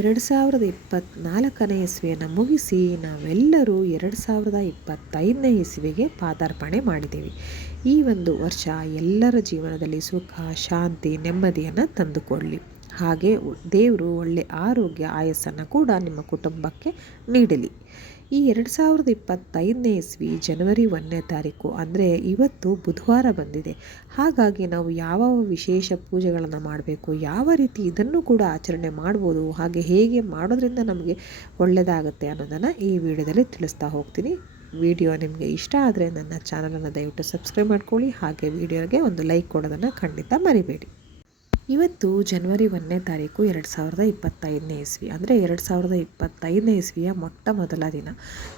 2024ನೇ ಇಸ್ವಿಯನ್ನು ಮುಗಿಸಿ ನಾವೆಲ್ಲರೂ 2025ನೇ ಇಸ್ವಿಗೆ ಪಾದಾರ್ಪಣೆ ಮಾಡಿದ್ದೀವಿ. ಈ ಒಂದು ವರ್ಷ ಎಲ್ಲರ ಜೀವನದಲ್ಲಿ ಸುಖ, ಶಾಂತಿ, ನೆಮ್ಮದಿಯನ್ನು ತಂದುಕೊಳ್ಳಿ. ಹಾಗೆ ದೇವರು ಒಳ್ಳೆ ಆರೋಗ್ಯ, ಆಯಸ್ಸನ್ನು ಕೂಡ ನಿಮ್ಮ ಕುಟುಂಬಕ್ಕೆ ನೀಡಲಿ. ಈ 2025ನೇ ಇಸ್ವಿ ಜನವರಿ 1ನೇ ತಾರೀಕು ಅಂದರೆ ಇವತ್ತು ಬುಧವಾರ ಬಂದಿದೆ. ಹಾಗಾಗಿ ನಾವು ಯಾವ ವಿಶೇಷ ಪೂಜೆಗಳನ್ನು ಮಾಡಬೇಕು, ಯಾವ ರೀತಿ ಇದನ್ನು ಕೂಡ ಆಚರಣೆ ಮಾಡ್ಬೋದು, ಹಾಗೆ ಹೇಗೆ ಮಾಡೋದ್ರಿಂದ ನಮಗೆ ಒಳ್ಳೆಯದಾಗುತ್ತೆ ಅನ್ನೋದನ್ನು ಈ ವಿಡಿಯೋದಲ್ಲಿ ತಿಳಿಸ್ತಾ ಹೋಗ್ತೀನಿ. ವಿಡಿಯೋ ನಿಮಗೆ ಇಷ್ಟ ಆದರೆ ನನ್ನ ಚಾನಲನ್ನು ದಯವಿಟ್ಟು ಸಬ್ಸ್ಕ್ರೈಬ್ ಮಾಡ್ಕೊಳ್ಳಿ. ಹಾಗೆ ವಿಡಿಯೋಗೆ ಒಂದು ಲೈಕ್ ಕೊಡೋದನ್ನು ಖಂಡಿತ ಮರಿಬೇಡಿ. ಇವತ್ತು ಜನವರಿ 1ನೇ ತಾರೀಕು 2025ನೇ ಇಸ್ವಿ ಅಂದರೆ 2025ನೇ ಇಸ್ವಿಯ ಮೊಟ್ಟ ಮೊದಲ ದಿನ.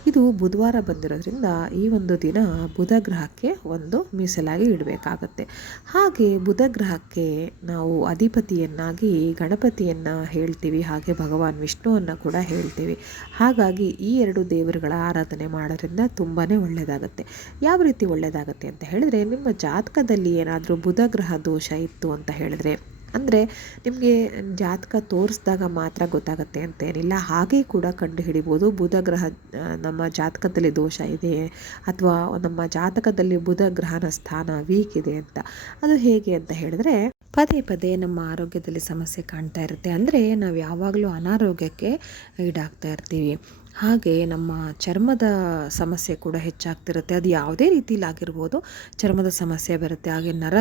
ಇದು ಬುಧವಾರ ಬಂದಿರೋದ್ರಿಂದ ಈ ಒಂದು ದಿನ ಬುಧ ಗ್ರಹಕ್ಕೆ ಒಂದು ಮೀಸಲಾಗಿ ಇಡಬೇಕಾಗತ್ತೆ. ಹಾಗೆ ಬುಧ ಗ್ರಹಕ್ಕೆ ನಾವು ಅಧಿಪತಿಯನ್ನಾಗಿ ಗಣಪತಿಯನ್ನು ಹೇಳ್ತೀವಿ, ಹಾಗೆ ಭಗವಾನ್ ವಿಷ್ಣುವನ್ನು ಕೂಡ ಹೇಳ್ತೀವಿ. ಹಾಗಾಗಿ ಈ ಎರಡು ದೇವರುಗಳ ಆರಾಧನೆ ಮಾಡೋದ್ರಿಂದ ತುಂಬಾ ಒಳ್ಳೆಯದಾಗುತ್ತೆ. ಯಾವ ರೀತಿ ಒಳ್ಳೆಯದಾಗುತ್ತೆ ಅಂತ ಹೇಳಿದ್ರೆ, ನಿಮ್ಮ ಜಾತಕದಲ್ಲಿ ಏನಾದರೂ ಬುಧ ಗ್ರಹ ದೋಷ ಇತ್ತು ಅಂತ ಹೇಳಿದ್ರೆ, ಅಂದರೆ ನಿಮಗೆ ಜಾತಕ ತೋರಿಸಿದಾಗ ಮಾತ್ರ ಗೊತ್ತಾಗುತ್ತೆ ಅಂತೇನಿಲ್ಲ, ಹಾಗೆ ಕೂಡ ಕಂಡುಹಿಡಿಬೋದು ಬುಧ ಗ್ರಹ ನಮ್ಮ ಜಾತಕದಲ್ಲಿ ದೋಷ ಇದೆ ಅಥವಾ ನಮ್ಮ ಜಾತಕದಲ್ಲಿ ಬುಧ ಗ್ರಹನ ಸ್ಥಾನ ವೀಕ್ ಇದೆ ಅಂತ. ಅದು ಹೇಗೆ ಅಂತ ಹೇಳಿದ್ರೆ, ಪದೇ ಪದೇ ನಮ್ಮ ಆರೋಗ್ಯದಲ್ಲಿ ಸಮಸ್ಯೆ ಕಾಣ್ತಾ ಇರುತ್ತೆ. ಅಂದರೆ ನಾವು ಯಾವಾಗಲೂ ಅನಾರೋಗ್ಯಕ್ಕೆ ಈಡಾಗ್ತಾ ಇರ್ತೀವಿ. ಹಾಗೆ ನಮ್ಮ ಚರ್ಮದ ಸಮಸ್ಯೆ ಕೂಡ ಹೆಚ್ಚಾಗ್ತಿರುತ್ತೆ. ಅದು ಯಾವುದೇ ರೀತಿಲಾಗಿರ್ಬೋದು, ಚರ್ಮದ ಸಮಸ್ಯೆ ಬರುತ್ತೆ, ಹಾಗೆ ನರ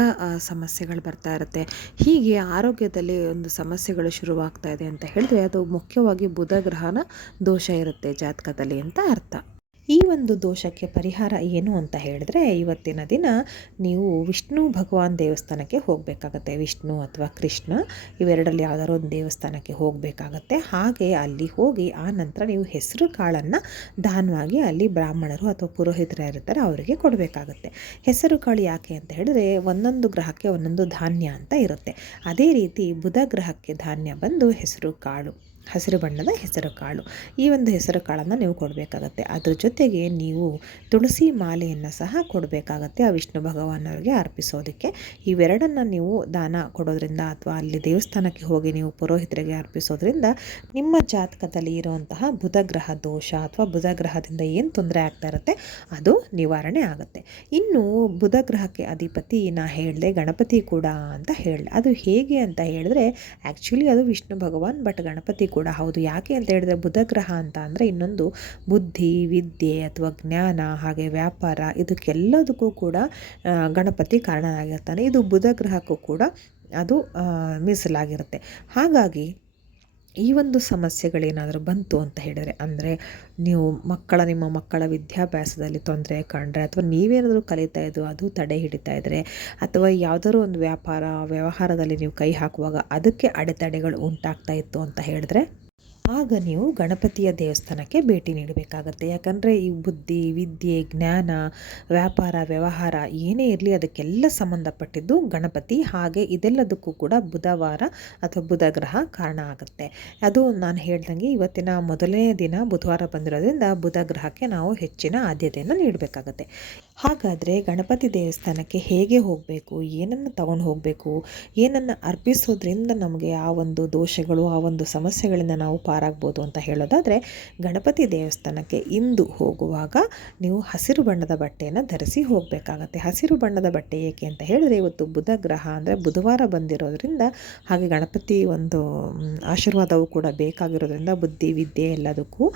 ಸಮಸ್ಯೆಗಳು ಬರ್ತಾ ಇರುತ್ತೆ. ಹೀಗೆ ಆರೋಗ್ಯದಲ್ಲಿ ಒಂದು ಸಮಸ್ಯೆಗಳು ಶುರುವಾಗ್ತಾ ಇದೆ ಅಂತ ಹೇಳಿದ್ರೆ ಅದು ಮುಖ್ಯವಾಗಿ ಬುಧ ಗ್ರಹನ ದೋಷ ಇರುತ್ತೆ ಜಾತಕದಲ್ಲಿ ಅಂತ ಅರ್ಥ. ಈ ಒಂದು ದೋಷಕ್ಕೆ ಪರಿಹಾರ ಏನು ಅಂತ ಹೇಳಿದ್ರೆ, ಇವತ್ತಿನ ದಿನ ನೀವು ವಿಷ್ಣು ಭಗವಾನ್ ದೇವಸ್ಥಾನಕ್ಕೆ ಹೋಗಬೇಕಾಗತ್ತೆ. ವಿಷ್ಣು ಅಥವಾ ಕೃಷ್ಣ ಇವೆರಡರಲ್ಲಿ ಯಾವುದಾದ್ರು ಒಂದು ದೇವಸ್ಥಾನಕ್ಕೆ ಹೋಗಬೇಕಾಗತ್ತೆ. ಹಾಗೆ ಅಲ್ಲಿ ಹೋಗಿ ಆ ನಂತರ ನೀವು ಹೆಸರು ಕಾಳನ್ನು ದಾನವಾಗಿ ಅಲ್ಲಿ ಬ್ರಾಹ್ಮಣರು ಅಥವಾ ಪುರೋಹಿತರು ಇರ್ತಾರೆ ಅವರಿಗೆ ಕೊಡಬೇಕಾಗತ್ತೆ. ಹೆಸರು ಕಾಳು ಯಾಕೆ ಅಂತ ಹೇಳಿದ್ರೆ, ಒಂದೊಂದು ಗ್ರಹಕ್ಕೆ ಒಂದೊಂದು ಧಾನ್ಯ ಅಂತ ಇರುತ್ತೆ. ಅದೇ ರೀತಿ ಬುಧ ಗ್ರಹಕ್ಕೆ ಧಾನ್ಯ ಬಂದು ಹೆಸರು ಕಾಳು, ಹಸಿರು ಬಣ್ಣದ ಹೆಸರು ಕಾಳು. ಈ ಒಂದು ಹೆಸರು ಕಾಳನ್ನು ನೀವು ಕೊಡಬೇಕಾಗತ್ತೆ. ಅದ್ರ ಜೊತೆಗೆ ನೀವು ತುಳಸಿ ಮಾಲೆಯನ್ನು ಸಹ ಕೊಡಬೇಕಾಗತ್ತೆ ಆ ವಿಷ್ಣು ಭಗವಾನರಿಗೆ ಅರ್ಪಿಸೋದಕ್ಕೆ. ಇವೆರಡನ್ನು ನೀವು ದಾನ ಕೊಡೋದ್ರಿಂದ ಅಥವಾ ಅಲ್ಲಿ ದೇವಸ್ಥಾನಕ್ಕೆ ಹೋಗಿ ನೀವು ಪುರೋಹಿತರಿಗೆ ಅರ್ಪಿಸೋದ್ರಿಂದ ನಿಮ್ಮ ಜಾತಕದಲ್ಲಿ ಇರುವಂತಹ ಬುಧ ಗ್ರಹ ದೋಷ ಅಥವಾ ಬುಧ ಗ್ರಹದಿಂದ ಏನು ತೊಂದರೆ ಆಗ್ತಾ ಇರುತ್ತೆ ಅದು ನಿವಾರಣೆ ಆಗುತ್ತೆ. ಇನ್ನು ಬುಧ ಗ್ರಹಕ್ಕೆ ಅಧಿಪತಿ ನಾ ಹೇಳಿದೆ ಗಣಪತಿ ಕೂಡ ಅಂತ ಹೇಳಿದೆ. ಅದು ಹೇಗೆ ಅಂತ ಹೇಳಿದ್ರೆ, ಆ್ಯಕ್ಚುಲಿ ಅದು ವಿಷ್ಣು ಭಗವಾನ್, ಬಟ್ ಗಣಪತಿ ಕೂಡ ಹೌದು. ಯಾಕೆ ಅಂತ ಹೇಳಿದ್ರೆ, ಬುಧ ಗ್ರಹ ಅಂತ ಅಂದರೆ ಇನ್ನೊಂದು ಬುದ್ಧಿ, ವಿದ್ಯೆ ಅಥವಾ ಜ್ಞಾನ, ಹಾಗೆ ವ್ಯಾಪಾರ, ಇದಕ್ಕೆಲ್ಲದಕ್ಕೂ ಕೂಡ ಗಣಪತಿ ಕಾರಣನಾಗಿರ್ತಾನೆ. ಇದು ಬುಧ ಗ್ರಹಕ್ಕೂ ಕೂಡ ಅದು ಮೀಸಲಾಗಿರುತ್ತೆ. ಹಾಗಾಗಿ ಈ ಒಂದು ಸಮಸ್ಯೆಗಳೇನಾದರೂ ಬಂತು ಅಂತ ಹೇಳಿದರೆ, ಅಂದರೆ ನೀವು ನಿಮ್ಮ ಮಕ್ಕಳ ವಿದ್ಯಾಭ್ಯಾಸದಲ್ಲಿ ತೊಂದರೆ ಕಂಡ್ರೆ, ಅಥವಾ ನೀವೇನಾದರೂ ಕಲಿತಾ ಇದ್ದು ಅದು ತಡೆ ಹಿಡಿತಾ ಇದ್ದರೆ, ಅಥವಾ ಯಾವುದಾದ್ರೂ ಒಂದು ವ್ಯವಹಾರದಲ್ಲಿ ನೀವು ಕೈ ಹಾಕುವಾಗ ಅದಕ್ಕೆ ಅಡೆತಡೆಗಳು ಉಂಟಾಗ್ತಾ ಇತ್ತು ಅಂತ ಹೇಳಿದ್ರೆ, ಆಗ ನೀವು ಗಣಪತಿಯ ದೇವಸ್ಥಾನಕ್ಕೆ ಭೇಟಿ ನೀಡಬೇಕಾಗತ್ತೆ. ಯಾಕಂದರೆ ಈ ಬುದ್ಧಿ, ವಿದ್ಯೆ, ಜ್ಞಾನ, ವ್ಯಾಪಾರ, ವ್ಯವಹಾರ ಏನೇ ಇರಲಿ ಅದಕ್ಕೆಲ್ಲ ಸಂಬಂಧಪಟ್ಟಿದ್ದು ಗಣಪತಿ. ಹಾಗೆ ಇದೆಲ್ಲದಕ್ಕೂ ಕೂಡ ಬುಧವಾರ ಅಥವಾ ಬುಧ ಗ್ರಹ ಕಾರಣ ಆಗುತ್ತೆ. ಅದು ನಾನು ಹೇಳ್ದಂಗೆ ಇವತ್ತಿನ ಮೊದಲನೇ ದಿನ ಬುಧವಾರ ಬಂದಿರೋದ್ರಿಂದ ಬುಧ ಗ್ರಹಕ್ಕೆ ನಾವು ಹೆಚ್ಚಿನ ಆದ್ಯತೆಯನ್ನು ನೀಡಬೇಕಾಗತ್ತೆ. ಹಾಗಾದರೆ ಗಣಪತಿ ದೇವಸ್ಥಾನಕ್ಕೆ ಹೇಗೆ ಹೋಗಬೇಕು, ಏನನ್ನು ತಗೊಂಡು ಹೋಗಬೇಕು, ಏನನ್ನು ಅರ್ಪಿಸೋದ್ರಿಂದ ನಮಗೆ ಆ ಒಂದು ದೋಷಗಳು, ಆ ಒಂದು ಸಮಸ್ಯೆಗಳಿಂದ ನಾವು ಪಾರಾಗ್ಬೋದು ಅಂತ ಹೇಳೋದಾದರೆ, ಗಣಪತಿ ದೇವಸ್ಥಾನಕ್ಕೆ ಇಂದು ಹೋಗುವಾಗ ನೀವು ಹಸಿರು ಬಣ್ಣದ ಬಟ್ಟೆಯನ್ನು ಧರಿಸಿ ಹೋಗಬೇಕಾಗತ್ತೆ. ಹಸಿರು ಬಣ್ಣದ ಬಟ್ಟೆ ಏಕೆ ಅಂತ ಹೇಳಿದ್ರೆ, ಇವತ್ತು ಬುಧ ಗ್ರಹ ಅಂದರೆ ಬುಧವಾರ ಬಂದಿರೋದ್ರಿಂದ, ಹಾಗೆ ಗಣಪತಿ ಒಂದು ಆಶೀರ್ವಾದವು ಕೂಡ ಬೇಕಾಗಿರೋದ್ರಿಂದ ಬುದ್ಧಿ, ವಿದ್ಯೆ ಎಲ್ಲದಕ್ಕೂ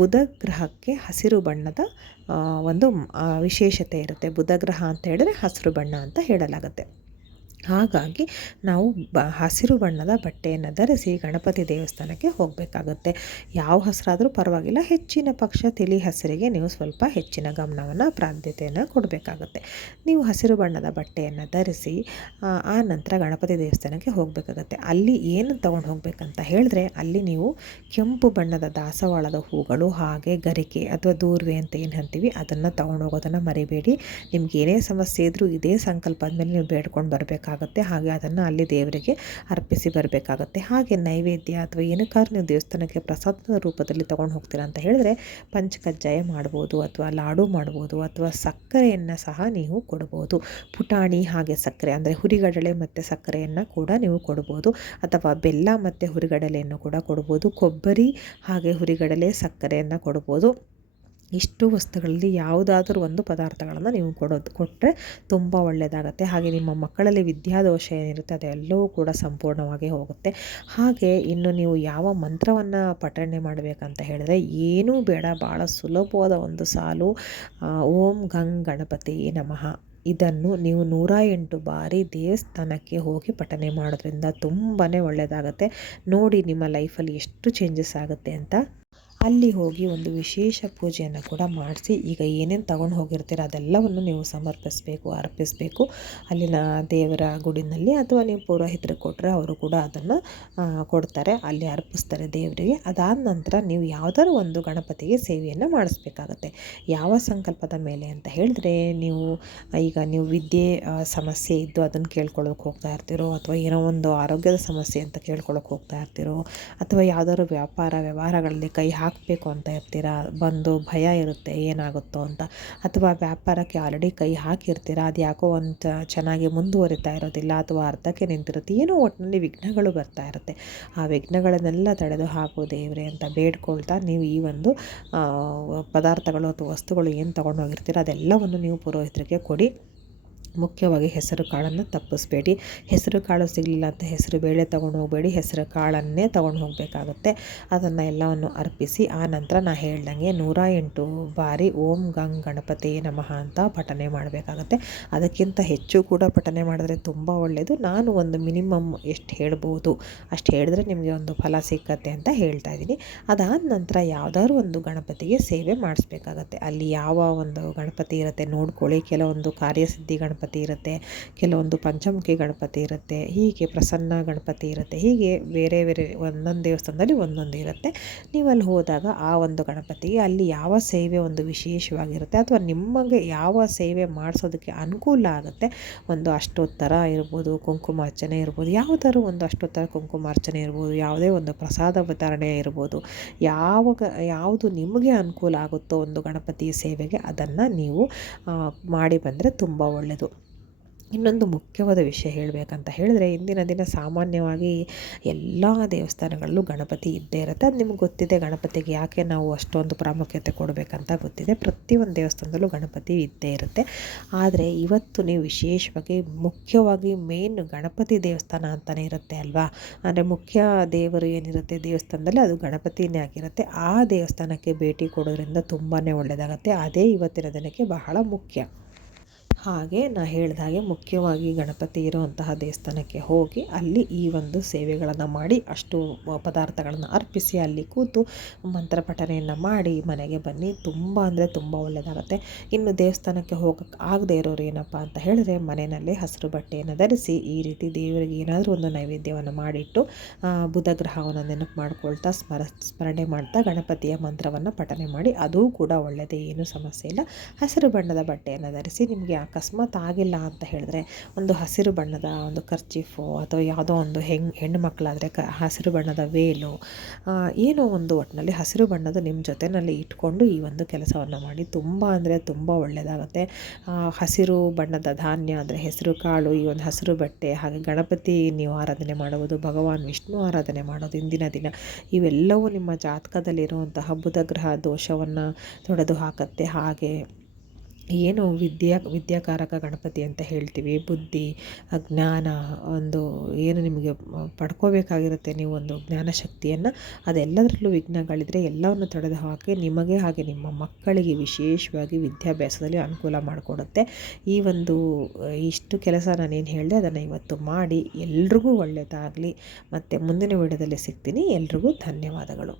ಬುಧ ಗ್ರಹಕ್ಕೆ ಹಸಿರು ಬಣ್ಣದ ಒಂದು ವಿಶೇಷತೆ ಇರುತ್ತೆ. ಬುಧ ಗ್ರಹ ಅಂತ ಹೇಳಿದ್ರೆ ಹಸಿರು ಬಣ್ಣ ಅಂತ ಹೇಳಲಾಗುತ್ತೆ. ಹಾಗಾಗಿ ನಾವು ಹಸಿರು ಬಣ್ಣದ ಬಟ್ಟೆಯನ್ನು ಧರಿಸಿ ಗಣಪತಿ ದೇವಸ್ಥಾನಕ್ಕೆ ಹೋಗಬೇಕಾಗುತ್ತೆ. ಯಾವ ಹಸಿರಾದರೂ ಪರವಾಗಿಲ್ಲ, ಹೆಚ್ಚಿನ ಪಕ್ಷ ತಿಳಿ ಹಸಿರಿಗೆ ನೀವು ಸ್ವಲ್ಪ ಹೆಚ್ಚಿನ ಗಮನವನ್ನು, ಪ್ರಾಧಾನ್ಯತೆಯನ್ನು ಕೊಡಬೇಕಾಗುತ್ತೆ. ನೀವು ಹಸಿರು ಬಣ್ಣದ ಬಟ್ಟೆಯನ್ನು ಧರಿಸಿ ಆ ನಂತರ ಗಣಪತಿ ದೇವಸ್ಥಾನಕ್ಕೆ ಹೋಗಬೇಕಾಗತ್ತೆ. ಅಲ್ಲಿ ಏನು ತೊಗೊಂಡು ಹೋಗಬೇಕಂತ ಹೇಳಿದ್ರೆ, ಅಲ್ಲಿ ನೀವು ಕೆಂಪು ಬಣ್ಣದ ದಾಸವಾಳದ ಹೂಗಳು, ಹಾಗೆ ಗರಿಕೆ ಅಥವಾ ದೂರ್ವೆ ಅಂತ ಏನು ಅಂತೀವಿ ಅದನ್ನು ತೊಗೊಂಡು ಹೋಗೋದನ್ನು ಮರಿಬೇಡಿ. ನಿಮ್ಗೆ ಏನೇ ಸಮಸ್ಯೆ ಇದ್ದರೂ ಇದೇ ಸಂಕಲ್ಪದ ಮೇಲೆ ನೀವು ಬೇಡ್ಕೊಂಡು ಬರಬೇಕಾಗುತ್ತೆ. ಮಾಡಬೇಕಾಗತ್ತೆ. ಹಾಗೆ ಅದನ್ನು ಅಲ್ಲಿ ದೇವರಿಗೆ ಅರ್ಪಿಸಿ ಬರಬೇಕಾಗತ್ತೆ. ಹಾಗೆ ನೈವೇದ್ಯ ಅಥವಾ ಏನಕ್ಕಾದ್ರೂ ನೀವು ದೇವಸ್ಥಾನಕ್ಕೆ ಪ್ರಸಾದದ ರೂಪದಲ್ಲಿ ತೊಗೊಂಡು ಹೋಗ್ತೀರಾ ಅಂತ ಹೇಳಿದ್ರೆ ಪಂಚಕಜ್ಜಾಯ ಮಾಡ್ಬೋದು, ಅಥವಾ ಲಾಡು ಮಾಡ್ಬೋದು, ಅಥವಾ ಸಕ್ಕರೆಯನ್ನು ಸಹ ನೀವು ಕೊಡ್ಬೋದು. ಪುಟಾಣಿ ಹಾಗೆ ಸಕ್ಕರೆ ಅಂದರೆ ಹುರಿಗಡಲೆ ಮತ್ತು ಸಕ್ಕರೆಯನ್ನು ಕೂಡ ನೀವು ಕೊಡ್ಬೋದು, ಅಥವಾ ಬೆಲ್ಲ ಮತ್ತು ಹುರಿಗಡಲೆಯನ್ನು ಕೂಡ ಕೊಡ್ಬೋದು. ಕೊಬ್ಬರಿ ಹಾಗೆ ಹುರಿಗಡಲೆ ಸಕ್ಕರೆಯನ್ನು ಕೊಡ್ಬೋದು. ಇಷ್ಟು ವಸ್ತುಗಳಲ್ಲಿ ಯಾವುದಾದ್ರೂ ಒಂದು ಪದಾರ್ಥಗಳನ್ನು ನೀವು ಕೊಟ್ಟರೆ ತುಂಬ ಒಳ್ಳೆಯದಾಗತ್ತೆ. ಹಾಗೆ ನಿಮ್ಮ ಮಕ್ಕಳಲ್ಲಿ ವಿದ್ಯಾದೋಷ ಏನಿರುತ್ತೆ ಅದೆಲ್ಲವೂ ಕೂಡ ಸಂಪೂರ್ಣವಾಗಿ ಹೋಗುತ್ತೆ. ಹಾಗೆ ಇನ್ನು ನೀವು ಯಾವ ಮಂತ್ರವನ್ನು ಪಠಣೆ ಮಾಡಬೇಕಂತ ಹೇಳಿದ್ರೆ ಏನೂ ಬೇಡ, ಭಾಳ ಸುಲಭವಾದ ಒಂದು ಸಾಲು, ಓಂ ಗಣಪತಿ ನಮಃ. ಇದನ್ನು ನೀವು 108 ಬಾರಿ ದೇವಸ್ಥಾನಕ್ಕೆ ಹೋಗಿ ಪಠನೆ ಮಾಡೋದ್ರಿಂದ ತುಂಬಾ ಒಳ್ಳೆಯದಾಗತ್ತೆ. ನೋಡಿ ನಿಮ್ಮ ಲೈಫಲ್ಲಿ ಎಷ್ಟು ಚೇಂಜಸ್ ಆಗುತ್ತೆ ಅಂತ. ಅಲ್ಲಿ ಹೋಗಿ ಒಂದು ವಿಶೇಷ ಪೂಜೆಯನ್ನು ಕೂಡ ಮಾಡಿಸಿ, ಈಗ ಏನೇನು ತಗೊಂಡು ಹೋಗಿರ್ತೀರ ಅದೆಲ್ಲವನ್ನು ನೀವು ಸಮರ್ಪಿಸಬೇಕು, ಅರ್ಪಿಸಬೇಕು ಅಲ್ಲಿನ ದೇವರ ಗುಡಿನಲ್ಲಿ, ಅಥವಾ ನೀವು ಪುರೋಹಿತರಿಗೆ ಕೊಟ್ಟರೆ ಅವರು ಕೂಡ ಅದನ್ನು ಕೊಡ್ತಾರೆ, ಅಲ್ಲಿ ಅರ್ಪಿಸ್ತಾರೆ ದೇವರಿಗೆ. ಅದಾದ ನಂತರ ನೀವು ಯಾವುದಾದ್ರು ಒಂದು ಗಣಪತಿಗೆ ಸೇವೆಯನ್ನು ಮಾಡಿಸ್ಬೇಕಾಗತ್ತೆ. ಯಾವ ಸಂಕಲ್ಪದ ಮೇಲೆ ಅಂತ ಹೇಳಿದ್ರೆ, ನೀವು ವಿದ್ಯೆ ಸಮಸ್ಯೆ ಇದ್ದು ಅದನ್ನು ಕೇಳ್ಕೊಳ್ಳೋಕೆ ಹೋಗ್ತಾ ಇರ್ತೀರೋ, ಅಥವಾ ಏನೋ ಒಂದು ಆರೋಗ್ಯದ ಸಮಸ್ಯೆ ಅಂತ ಕೇಳ್ಕೊಳ್ಳೋಕೆ ಹೋಗ್ತಾ ಇರ್ತೀರೋ, ಅಥವಾ ಯಾವುದಾದ್ರು ವ್ಯವಹಾರಗಳಲ್ಲಿ ಕೈ ಹಾಕಬೇಕು ಅಂತ ಇರ್ತೀರಾ, ಬಂದು ಭಯ ಇರುತ್ತೆ ಏನಾಗುತ್ತೋ ಅಂತ, ಅಥವಾ ವ್ಯಾಪಾರಕ್ಕೆ ಆಲ್ರೆಡಿ ಕೈ ಹಾಕಿರ್ತೀರ, ಅದು ಯಾಕೋ ಒಂದು ಚೆನ್ನಾಗಿ ಮುಂದುವರಿತಾ ಇರೋದಿಲ್ಲ, ಅಥವಾ ಅರ್ಧಕ್ಕೆ ನಿಂತಿರುತ್ತೆ, ಏನೋ ಒಟ್ಟಿನಲ್ಲಿ ವಿಘ್ನಗಳು ಬರ್ತಾ ಇರುತ್ತೆ. ಆ ವಿಘ್ನಗಳನ್ನೆಲ್ಲ ತಡೆದು ಹಾಕೋ ದೇವರೇ ಅಂತ ಬೇಡ್ಕೊಳ್ತಾ ನೀವು ಈ ಒಂದು ಪದಾರ್ಥಗಳು ಅಥವಾ ವಸ್ತುಗಳು ಏನು ತೊಗೊಂಡು ಹೋಗಿರ್ತೀರ ಅದೆಲ್ಲವನ್ನು ನೀವು ಪುರೋಹಿತರಿಗೆ ಕೊಡಿ. ಮುಖ್ಯವಾಗಿ ಹೆಸರು ಕಾಳನ್ನು ತಪ್ಪಿಸ್ಬೇಡಿ. ಹೆಸರು ಕಾಳು ಸಿಗಲಿಲ್ಲ ಅಂತ ಹೆಸರು ಬೇಳೆ ತೊಗೊಂಡು ಹೋಗಬೇಡಿ, ಹೆಸರು ಕಾಳನ್ನೇ ತೊಗೊಂಡು ಹೋಗಬೇಕಾಗುತ್ತೆ. ಅದನ್ನು ಎಲ್ಲವನ್ನು ಅರ್ಪಿಸಿ ಆ ನಂತರ ನಾನು ಹೇಳ್ದಂಗೆ 108 ಬಾರಿ ಓಂ ಗಣಪತಿ ನಮಃ ಅಂತ ಪಠನೆ ಮಾಡಬೇಕಾಗತ್ತೆ. ಅದಕ್ಕಿಂತ ಹೆಚ್ಚು ಕೂಡ ಪಠನೆ ಮಾಡಿದ್ರೆ ತುಂಬ ಒಳ್ಳೆಯದು. ನಾನು ಒಂದು ಮಿನಿಮಮ್ ಎಷ್ಟು ಹೇಳ್ಬೋದು ಅಷ್ಟು ಹೇಳಿದ್ರೆ ನಿಮಗೆ ಒಂದು ಫಲ ಸಿಕ್ಕತ್ತೆ ಅಂತ ಹೇಳ್ತಾ ಇದ್ದೀನಿ. ಅದಾದ ನಂತರ ಯಾವುದಾದ್ರು ಒಂದು ಗಣಪತಿಗೆ ಸೇವೆ ಮಾಡಿಸ್ಬೇಕಾಗತ್ತೆ. ಅಲ್ಲಿ ಯಾವ ಒಂದು ಗಣಪತಿ ಇರುತ್ತೆ ನೋಡ್ಕೊಳ್ಳಿ. ಕೆಲವೊಂದು ಕಾರ್ಯಸಿದ್ಧಿ ಗಣಪತಿ ಇರುತ್ತೆ, ಕೆಲವೊಂದು ಪಂಚಮುಖಿ ಗಣಪತಿ ಇರುತ್ತೆ, ಹೀಗೆ ಪ್ರಸನ್ನ ಗಣಪತಿ ಇರುತ್ತೆ, ಹೀಗೆ ಬೇರೆ ಬೇರೆ ಒಂದೊಂದು ದೇವಸ್ಥಾನದಲ್ಲಿ ಒಂದೊಂದು ಇರುತ್ತೆ. ನೀವು ಅಲ್ಲಿ ಹೋದಾಗ ಆ ಒಂದು ಗಣಪತಿಗೆ ಅಲ್ಲಿ ಯಾವ ಸೇವೆ ಒಂದು ವಿಶೇಷವಾಗಿರುತ್ತೆ, ಅಥವಾ ನಿಮಗೆ ಯಾವ ಸೇವೆ ಮಾಡಿಸೋದಕ್ಕೆ ಅನುಕೂಲ ಆಗುತ್ತೆ, ಒಂದು ಅಷ್ಟೋತ್ತರ ಇರ್ಬೋದು, ಕುಂಕುಮಾರ್ಚನೆ ಇರ್ಬೋದು, ಯಾವುದಾದ್ರು ಒಂದು ಅಷ್ಟೋತ್ತರ ಕುಂಕುಮಾರ್ಚನೆ ಇರ್ಬೋದು, ಯಾವುದೇ ಒಂದು ಪ್ರಸಾದ ವಿತರಣೆ ಇರ್ಬೋದು, ಯಾವುದು ನಿಮಗೆ ಅನುಕೂಲ ಆಗುತ್ತೋ ಒಂದು ಗಣಪತಿ ಸೇವೆಗೆ ಅದನ್ನು ನೀವು ಮಾಡಿ ಬಂದರೆ ತುಂಬ ಒಳ್ಳೆಯದು. ಇನ್ನೊಂದು ಮುಖ್ಯವಾದ ವಿಷಯ ಹೇಳಬೇಕಂತ ಹೇಳಿದ್ರೆ, ಇಂದಿನ ದಿನ ಸಾಮಾನ್ಯವಾಗಿ ಎಲ್ಲ ದೇವಸ್ಥಾನಗಳಲ್ಲೂ ಗಣಪತಿ ಇದ್ದೇ ಇರುತ್ತೆ. ಅದು ನಿಮ್ಗೆ ಗೊತ್ತಿದೆ, ಗಣಪತಿಗೆ ಯಾಕೆ ನಾವು ಅಷ್ಟೊಂದು ಪ್ರಾಮುಖ್ಯತೆ ಕೊಡಬೇಕಂತ ಗೊತ್ತಿದೆ. ಪ್ರತಿಯೊಂದು ದೇವಸ್ಥಾನದಲ್ಲೂ ಗಣಪತಿ ಇದ್ದೇ ಇರುತ್ತೆ. ಆದರೆ ಇವತ್ತು ನೀವು ವಿಶೇಷವಾಗಿ ಮುಖ್ಯವಾಗಿ ಮೇನ್ ಗಣಪತಿ ದೇವಸ್ಥಾನ ಅಂತಲೇ ಇರುತ್ತೆ ಅಲ್ವಾ. ಅಂದರೆ ಮುಖ್ಯ ದೇವರು ಏನಿರುತ್ತೆ ದೇವಸ್ಥಾನದಲ್ಲಿ ಅದು ಗಣಪತಿನೇ ಆಗಿರುತ್ತೆ. ಆ ದೇವಸ್ಥಾನಕ್ಕೆ ಭೇಟಿ ಕೊಡೋದ್ರಿಂದ ತುಂಬಾ ಒಳ್ಳೆಯದಾಗುತ್ತೆ. ಅದೇ ಇವತ್ತಿನ ದಿನಕ್ಕೆ ಬಹಳ ಮುಖ್ಯ. ಹಾಗೆ ನಾನು ಹೇಳಿದ ಹಾಗೆ ಮುಖ್ಯವಾಗಿ ಗಣಪತಿ ಇರುವಂತಹ ದೇವಸ್ಥಾನಕ್ಕೆ ಹೋಗಿ ಅಲ್ಲಿ ಈ ಒಂದು ಸೇವೆಗಳನ್ನು ಮಾಡಿ, ಅಷ್ಟು ಪದಾರ್ಥಗಳನ್ನು ಅರ್ಪಿಸಿ ಅಲ್ಲಿ ಕೂತು ಮಂತ್ರ ಪಠನೆಯನ್ನು ಮಾಡಿ ಮನೆಗೆ ಬನ್ನಿ. ತುಂಬ ಅಂದರೆ ತುಂಬ ಒಳ್ಳೆಯದಾಗುತ್ತೆ. ಇನ್ನು ದೇವಸ್ಥಾನಕ್ಕೆ ಹೋಗೋಕ್ಕೆ ಆಗದೆ ಇರೋರು ಏನಪ್ಪ ಅಂತ ಹೇಳಿದ್ರೆ, ಮನೆಯಲ್ಲೇ ಹಸಿರು ಬಟ್ಟೆಯನ್ನು ಧರಿಸಿ ಈ ರೀತಿ ದೇವರಿಗೆ ಏನಾದರೂ ಒಂದು ನೈವೇದ್ಯವನ್ನು ಮಾಡಿಟ್ಟು ಬುಧ ಗ್ರಹವನ್ನು ನೆನಪು ಮಾಡ್ಕೊಳ್ತಾ ಸ್ಮರಣೆ ಮಾಡ್ತಾ ಗಣಪತಿಯ ಮಂತ್ರವನ್ನು ಪಠನೆ ಮಾಡಿ, ಅದೂ ಕೂಡ ಒಳ್ಳೆಯದೇ, ಏನೂ ಸಮಸ್ಯೆ ಇಲ್ಲ. ಹಸಿರು ಬಣ್ಣದ ಬಟ್ಟೆಯನ್ನು ಧರಿಸಿ. ನಿಮಗೆ ಅಕಸ್ಮಾತ್ ಆಗಿಲ್ಲ ಅಂತ ಹೇಳಿದ್ರೆ ಒಂದು ಹಸಿರು ಬಣ್ಣದ ಒಂದು ಕರ್ಚೀಫು, ಅಥವಾ ಯಾವುದೋ ಒಂದು ಹೆಣ್ಣು ಮಕ್ಕಳಾದರೆ ಹಸಿರು ಬಣ್ಣದ ವೇಲು, ಏನೋ ಒಂದು ಒಟ್ಟಿನಲ್ಲಿ ಹಸಿರು ಬಣ್ಣದ ನಿಮ್ಮ ಜೊತೆಯಲ್ಲಿ ಇಟ್ಕೊಂಡು ಈ ಒಂದು ಕೆಲಸವನ್ನು ಮಾಡಿ. ತುಂಬ ಅಂದರೆ ತುಂಬ ಒಳ್ಳೆಯದಾಗುತ್ತೆ. ಹಸಿರು ಬಣ್ಣದ ಧಾನ್ಯ ಅಂದರೆ ಹೆಸರು ಕಾಳು, ಈ ಒಂದು ಹಸಿರು ಬಟ್ಟೆ, ಹಾಗೆ ಗಣಪತಿ ನೀವು ಆರಾಧನೆ ಮಾಡುವುದು, ಭಗವಾನ್ ವಿಷ್ಣು ಆರಾಧನೆ ಮಾಡೋದು ಇಂದಿನ ದಿನ, ಇವೆಲ್ಲವೂ ನಿಮ್ಮ ಜಾತಕದಲ್ಲಿರುವಂತಹ ಬುಧ ಗ್ರಹ ದೋಷವನ್ನು ತೊಡೆದು ಹಾಕತ್ತೆ. ಹಾಗೆ ಏನು ವಿದ್ಯಾಕಾರಕ ಗಣಪತಿ ಅಂತ ಹೇಳ್ತೀವಿ, ಬುದ್ಧಿ, ಜ್ಞಾನ, ಒಂದು ಏನು ನಿಮಗೆ ಪಡ್ಕೋಬೇಕಾಗಿರುತ್ತೆ ನೀವು ಒಂದು ಜ್ಞಾನಶಕ್ತಿಯನ್ನು, ಅದೆಲ್ಲದರಲ್ಲೂ ವಿಘ್ನಗಳಿದ್ರೆ ಎಲ್ಲವನ್ನು ತೊಡೆದು ಹಾಕಿ ನಿಮಗೆ ಹಾಗೆ ನಿಮ್ಮ ಮಕ್ಕಳಿಗೆ ವಿಶೇಷವಾಗಿ ವಿದ್ಯಾಭ್ಯಾಸದಲ್ಲಿ ಅನುಕೂಲ ಮಾಡಿಕೊಡುತ್ತೆ. ಈ ಒಂದು ಇಷ್ಟು ಕೆಲಸ ನಾನೇನು ಹೇಳಿದೆ ಅದನ್ನು ಇವತ್ತು ಮಾಡಿ. ಎಲ್ರಿಗೂ ಒಳ್ಳೆಯದಾಗಲಿ. ಮತ್ತು ಮುಂದಿನ ವಿಡಿಯೋದಲ್ಲಿ ಸಿಗ್ತೀನಿ. ಎಲ್ರಿಗೂ ಧನ್ಯವಾದಗಳು.